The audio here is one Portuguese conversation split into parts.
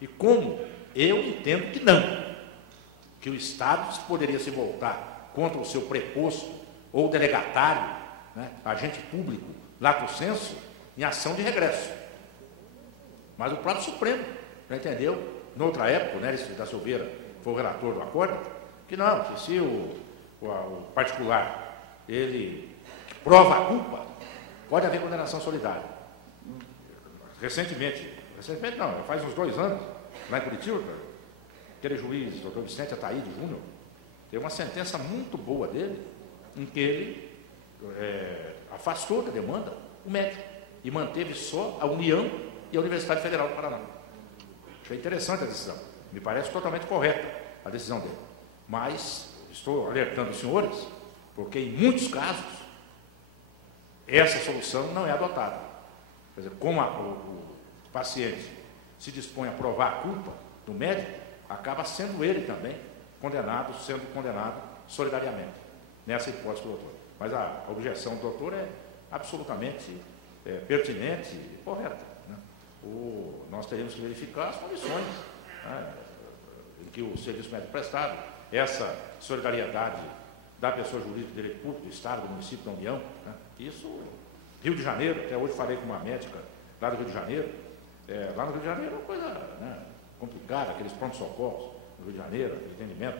E como eu entendo que não, que o Estado poderia se voltar contra o seu preposto ou delegatário, né, agente público, lato sensu, em ação de regresso. Mas o próprio Supremo já entendeu, noutra época, né, da Silveira foi o relator do acordo, que não, que se o particular ele prova a culpa, pode haver condenação solidária. Recentemente não, faz uns 2 anos, lá em Curitiba, aquele juiz, doutor Vicente Ataíde Júnior, teve uma sentença muito boa dele, em que ele afastou da demanda o médico e manteve só a União e a Universidade Federal do Paraná. Achei interessante a decisão, me parece totalmente correta a decisão dele. Mas estou alertando os senhores, porque em muitos casos essa solução não é adotada. Quer dizer, como o paciente se dispõe a provar a culpa do médico, acaba sendo ele também sendo condenado solidariamente, nessa hipótese do doutor. Mas a objeção do doutor é absolutamente pertinente e correta, né? Nós teríamos que verificar as condições, né, em que o serviço médico prestado, essa solidariedade da pessoa jurídica, do direito público, do Estado, do município, da União, né? Isso, Rio de Janeiro, até hoje falei com uma médica lá do Rio de Janeiro, lá no Rio de Janeiro é uma coisa, né, complicada, aqueles pronto-socorros no Rio de Janeiro, aquele atendimento.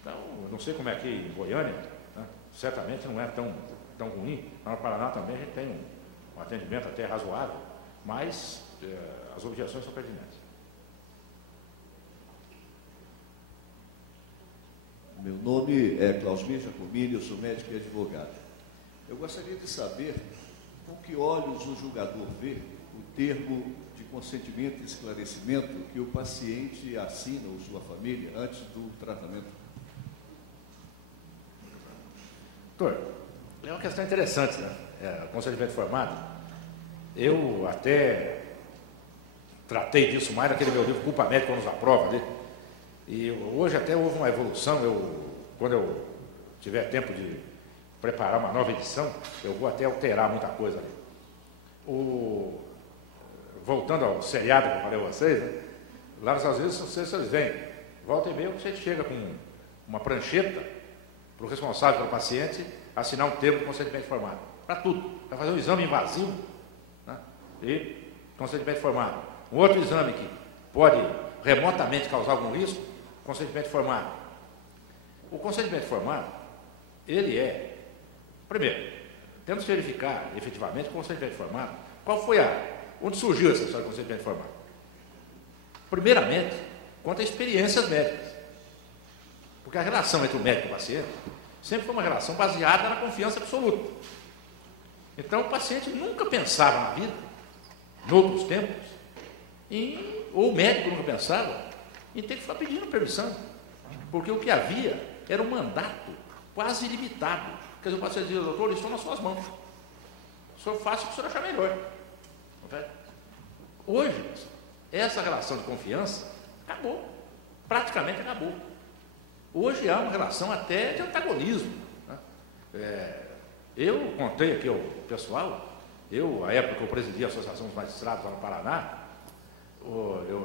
Então, eu não sei como é aqui em Goiânia, né, certamente não é tão ruim. Lá no Paraná também a gente tem um atendimento até razoável, mas as objeções são pertinentes. Meu nome é Clausmir Jacomini, eu sou médico e advogado. Eu gostaria de saber com que olhos o julgador vê o termo de consentimento e esclarecimento que o paciente assina, ou sua família, antes do tratamento. Doutor, é uma questão interessante, né? Consentimento informado. Eu até tratei disso mais naquele meu livro Culpa Médica nos aprova ali. E hoje até houve uma evolução. Quando eu tiver tempo de preparar uma nova edição, eu vou até alterar muita coisa ali. Voltando ao seriado que eu falei a vocês, né? Lá nos Estados Unidos, não sei se vocês veem, volta e meia você chega com uma prancheta para o responsável pelo paciente assinar um termo de consentimento informado. Para tudo. Para fazer um exame invasivo, né? E consentimento informado. Um outro exame que pode remotamente causar algum risco, consentimento informado. O consentimento informado, ele primeiro, temos que verificar efetivamente o consentimento informado. Onde surgiu essa história de consentimento informado? Primeiramente, quanto a experiências médicas. Porque a relação entre o médico e o paciente sempre foi uma relação baseada na confiança absoluta. Então, o paciente nunca pensava na vida, em outros tempos, ou o médico nunca pensava em ter que ficar pedindo permissão. Porque o que havia era um mandato quase ilimitado. Quer dizer, o paciente dizia, doutor, eles estão nas suas mãos. O senhor faça o que o senhor achar melhor. Hoje, essa relação de confiança acabou. Praticamente acabou. Hoje há uma relação até de antagonismo, né? Eu contei aqui ao pessoal, a época que eu presidi a Associação dos Magistrados lá no Paraná,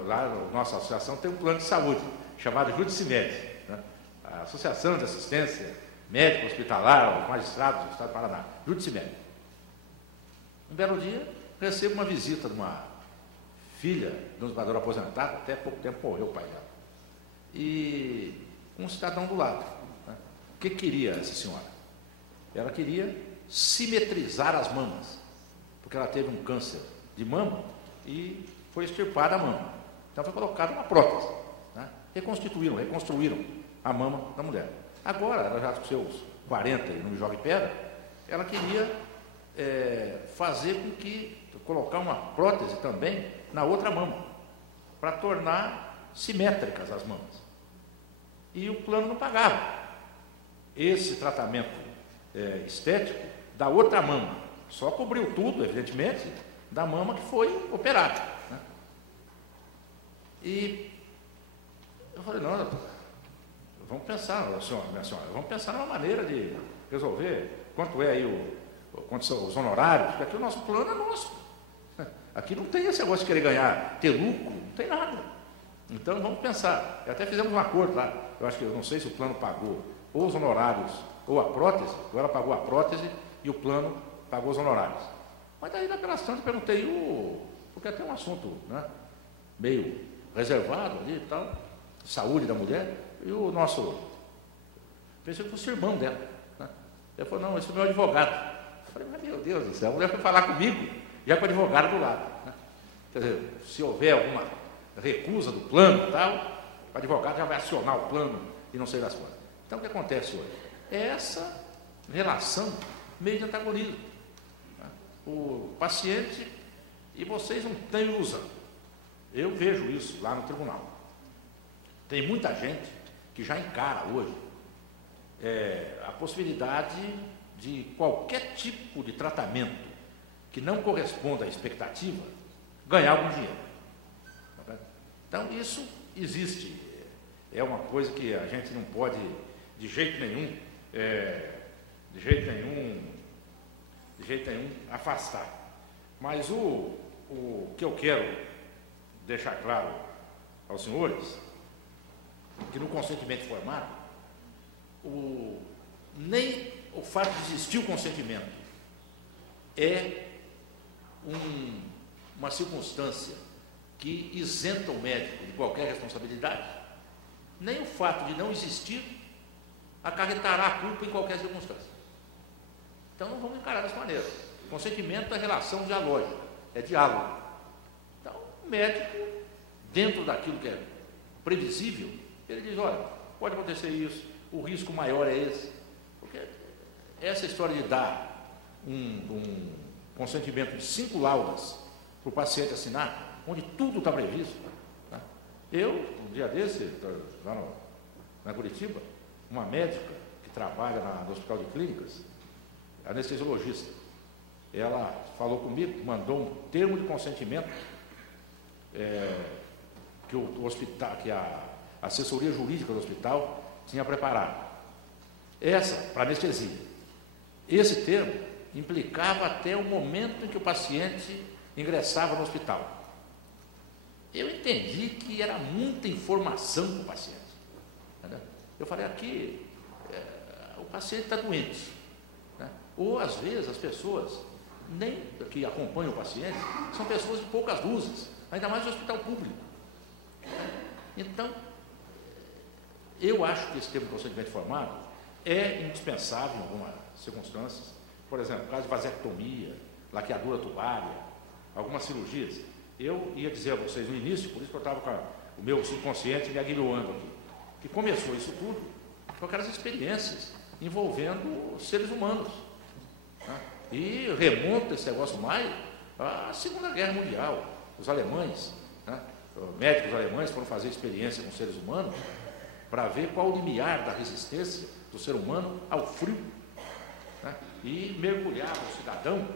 lá a nossa associação tem um plano de saúde chamado Judicimed, né? A Associação de Assistência Médico Hospitalar aos Magistrados do Estado do Paraná, Judicimed. Um belo dia, recebo uma visita de uma filha de um desembargador aposentado, até pouco tempo morreu o pai dela, e um cidadão do lado, né? O que queria essa senhora? Ela queria simetrizar as mamas, porque ela teve um câncer de mama e foi extirpada a mama. Então foi colocada uma prótese, né? Reconstruíram a mama da mulher. Agora, ela já com seus 40 e não me joga em pedra, ela queria colocar uma prótese também na outra mama, para tornar simétricas as mamas. E o plano não pagava esse tratamento estético da outra mama. Só cobriu tudo, evidentemente, da mama que foi operada, né? E eu falei, não, doutor, vamos pensar, minha senhora, vamos pensar numa maneira de resolver quanto é aí quanto são os honorários, porque aqui o nosso plano é nosso. Aqui não tem esse negócio de querer ganhar, ter lucro, não tem nada. Então, vamos pensar. Até fizemos um acordo lá. Eu acho que, eu não sei se o plano pagou ou os honorários ou a prótese, ou ela pagou a prótese e o plano pagou os honorários. Mas daí, na apelação, eu perguntei, porque até um assunto, né, meio reservado ali e tal, saúde da mulher, e o nosso, pensei que fosse o irmão dela, né? Ele falou, não, esse é o meu advogado. Eu falei, mas meu Deus do céu, a mulher foi falar comigo, já com o advogado do lado, né? Quer dizer, se houver alguma recusa do plano e tal, o advogado já vai acionar o plano e não sei das quantas. Então, o que acontece hoje? É essa relação meio de antagonismo, né? O paciente, e vocês não têm ilusão. Eu vejo isso lá no tribunal. Tem muita gente que já encara hoje a possibilidade de qualquer tipo de tratamento que não corresponda à expectativa ganhar algum dinheiro. Então, isso existe. É uma coisa que a gente não pode, de jeito nenhum, afastar. Mas o que eu quero deixar claro aos senhores, que no consentimento informado, nem o fato de existir o consentimento é uma circunstância que isenta o médico de qualquer responsabilidade, nem o fato de não existir acarretará a culpa em qualquer circunstância. Então, não vamos encarar dessa maneira. O consentimento é relação dialógica, é diálogo. Então, o médico, dentro daquilo que é previsível, ele diz, olha, pode acontecer isso, o risco maior é esse. Porque essa história de dar um consentimento de 5 laudas para o paciente assinar, onde tudo está previsto. Tá? Eu, um dia desse, lá na Curitiba, uma médica que trabalha no Hospital de Clínicas, anestesiologista, ela falou comigo, mandou um termo de consentimento que o hospital, que a assessoria jurídica do hospital tinha preparado. Essa, para anestesia. Esse termo implicava até o momento em que o paciente ingressava no hospital. Eu entendi que era muita informação para o paciente. Entendeu? Eu falei, aqui, o paciente está doente. Né? Ou, às vezes, as pessoas nem que acompanham o paciente são pessoas de poucas luzes, ainda mais no hospital público. Então, eu acho que esse termo de consentimento informado é indispensável em algumas circunstâncias. Por exemplo, caso de vasectomia, laqueadura tubária, algumas cirurgias. Eu ia dizer a vocês no início, por isso que eu estava com o meu subconsciente me aguilhoando aqui, que começou isso tudo com aquelas experiências envolvendo seres humanos. Né? E remonta esse negócio mais à Segunda Guerra Mundial. Os alemães, né? Médicos alemães foram fazer experiência com seres humanos para ver qual o limiar da resistência do ser humano ao frio. Né? E mergulhava o cidadão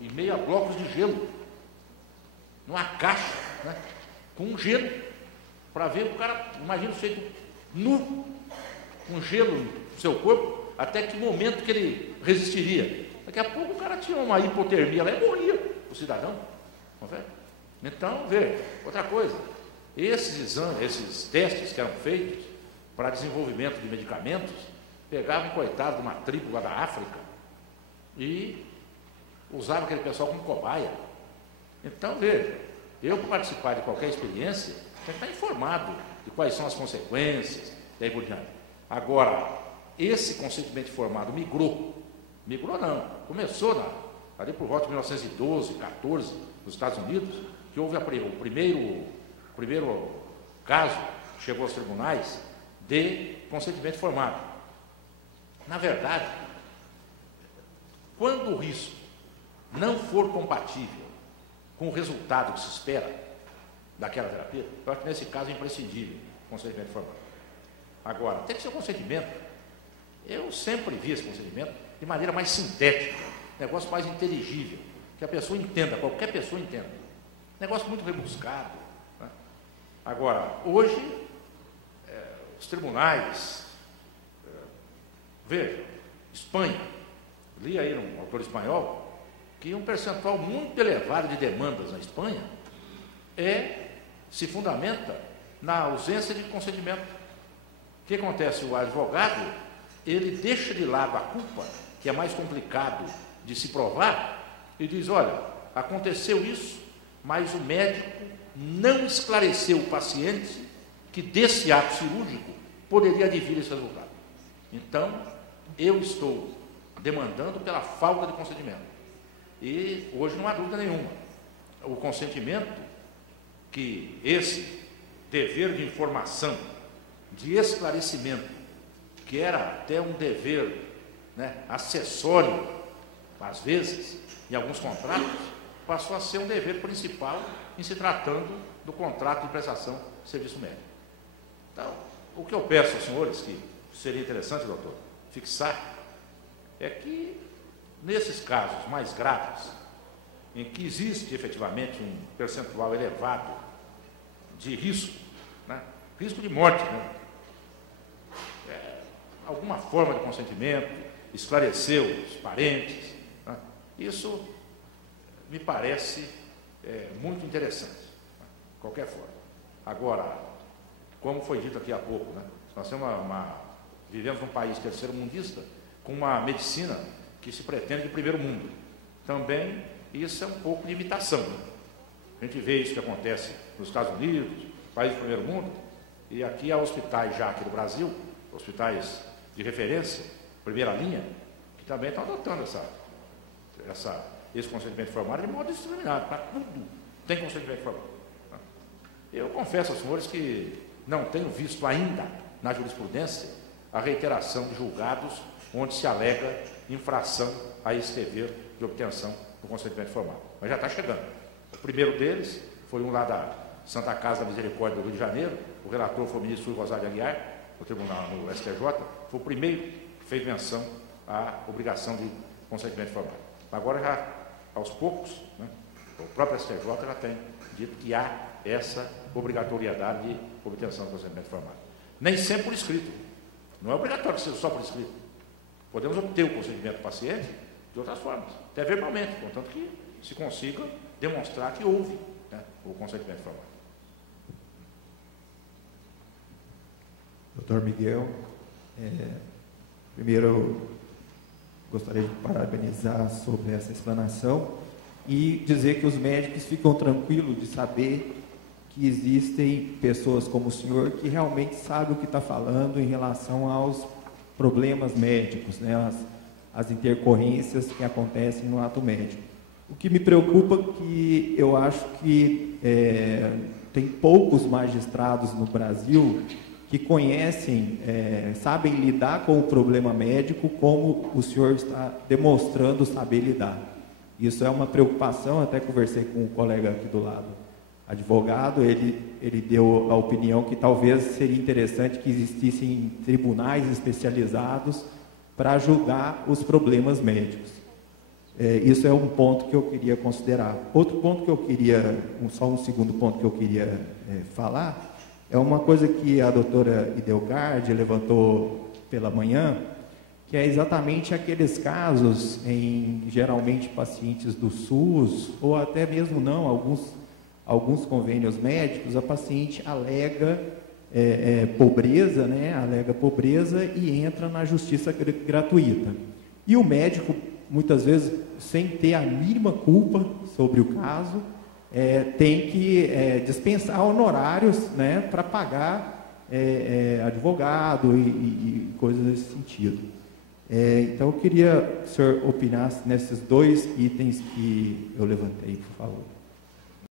em meio a blocos de gelo, numa caixa, né, com gelo, para ver o cara, imagina o sujeito nu, com gelo no seu corpo, até que momento que ele resistiria. Daqui a pouco o cara tinha uma hipotermia lá e morria, o cidadão. Não é? Então, vê, outra coisa, esses exames, esses testes que eram feitos para desenvolvimento de medicamentos, pegavam, coitado, de uma tribo lá da África e usavam aquele pessoal como cobaia. Então, veja, eu para participar de qualquer experiência, tem que estar informado de quais são as consequências, e aí por diante. Agora, esse consentimento informado migrou não, começou ali por volta de 1912, 14, nos Estados Unidos, que houve o primeiro caso que chegou aos tribunais de consentimento informado. Na verdade, quando o risco não for compatível com o resultado que se espera daquela terapia, eu acho que nesse caso é imprescindível o consentimento informado. Agora, tem que ser um consentimento. Eu sempre vi esse consentimento de maneira mais sintética, negócio mais inteligível, que a pessoa entenda, qualquer pessoa entenda. Negócio muito rebuscado. Né? Agora, hoje, os tribunais, veja, Espanha, li aí num autor espanhol, que um percentual muito elevado de demandas na Espanha se fundamenta na ausência de consentimento. O que acontece? O advogado, ele deixa de lado a culpa, que é mais complicado de se provar, e diz, olha, aconteceu isso, mas o médico não esclareceu o paciente que desse ato cirúrgico poderia advir esse resultado. Então, eu estou demandando pela falta de consentimento. E hoje não há dúvida nenhuma. O consentimento, que esse dever de informação, de esclarecimento, que era até um dever, né, acessório, às vezes, em alguns contratos, passou a ser um dever principal em se tratando do contrato de prestação de serviço médico. Então, o que eu peço aos senhores, que seria interessante, doutor, fixar, é que, nesses casos mais graves, em que existe efetivamente um percentual elevado de risco, né, risco de morte, né, alguma forma de consentimento, esclarecer os parentes, né, isso me parece muito interessante, né, de qualquer forma. Agora, como foi dito aqui há pouco, né, nós temos vivemos num país terceiro-mundista com uma medicina que se pretende de primeiro mundo. Também isso é um pouco de imitação, né? A gente vê isso que acontece nos Estados Unidos, país do primeiro mundo, e aqui há hospitais já aqui no Brasil, hospitais de referência, primeira linha, que também estão adotando esse consentimento informado de modo discriminado, para tudo tem consentimento informado. Eu confesso aos senhores que não tenho visto ainda na jurisprudência a reiteração de julgados onde se alega infração a esse dever de obtenção do consentimento formal. Mas já está chegando. O primeiro deles foi um lá da Santa Casa da Misericórdia do Rio de Janeiro, o relator foi o ministro Rosário Aguiar, no tribunal, no STJ, foi o primeiro que fez menção à obrigação de consentimento formal. Agora, já, aos poucos, né, o próprio STJ já tem dito que há essa obrigatoriedade de obtenção do consentimento formal. Nem sempre por escrito. Não é obrigatório que seja só por escrito. Podemos obter o consentimento do paciente de outras formas, até verbalmente, contanto que se consiga demonstrar que houve, né, o consentimento formal. Doutor Miguel, primeiro eu gostaria de parabenizar sobre essa explanação e dizer que os médicos ficam tranquilos de saber que existem pessoas como o senhor que realmente sabem o que está falando em relação aos problemas médicos, né, as intercorrências que acontecem no ato médico. O que me preocupa é que eu acho que tem poucos magistrados no Brasil que conhecem, sabem lidar com o problema médico como o senhor está demonstrando saber lidar. Isso é uma preocupação, até conversei com um colega aqui do lado, advogado, ele deu a opinião que talvez seria interessante que existissem tribunais especializados para julgar os problemas médicos. Isso é um ponto que eu queria considerar. Outro ponto que eu queria, só um segundo ponto que eu queria falar, é uma coisa que a doutora Idelgarde levantou pela manhã, que é exatamente aqueles casos em, geralmente, pacientes do SUS, ou até mesmo não, alguns convênios médicos, a paciente alega pobreza, né? Alega pobreza e entra na justiça gratuita. E o médico, muitas vezes, sem ter a mínima culpa sobre o caso, tem que dispensar honorários, né, para pagar advogado e coisas nesse sentido. Então, eu queria que o senhor opinasse nesses dois itens que eu levantei, por favor.